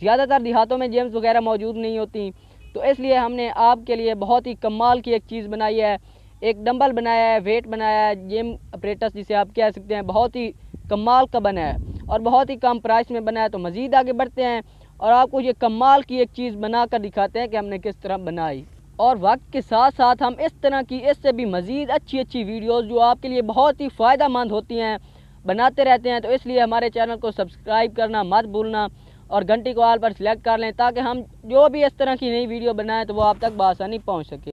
ज़्यादातर देहातों में जिम्स वगैरह मौजूद नहीं होती। तो इसलिए हमने आपके लिए बहुत ही कमाल की एक चीज़ बनाई है, एक डंबल बनाया है, वेट बनाया है, जिम अपरेटस जिसे आप कह सकते हैं, बहुत ही कमाल का बना है और बहुत ही कम प्राइस में बना है। तो मज़ीद आगे बढ़ते हैं और आपको ये कमाल की एक चीज़ बना कर दिखाते हैं कि हमने किस तरह बनाई। और वक्त के साथ साथ हम इस तरह की इससे भी मज़ीद अच्छी वीडियोज़ जो आपके लिए बहुत ही फ़ायदेमंद होती हैं बनाते रहते हैं। तो इसलिए हमारे चैनल को सब्सक्राइब करना मत भूलना और घंटी को ऑल पर सिलेक्ट कर लें ताकि हम जो भी इस तरह की नई वीडियो बनाएं तो वो आप तक बआसानी पहुंच सके।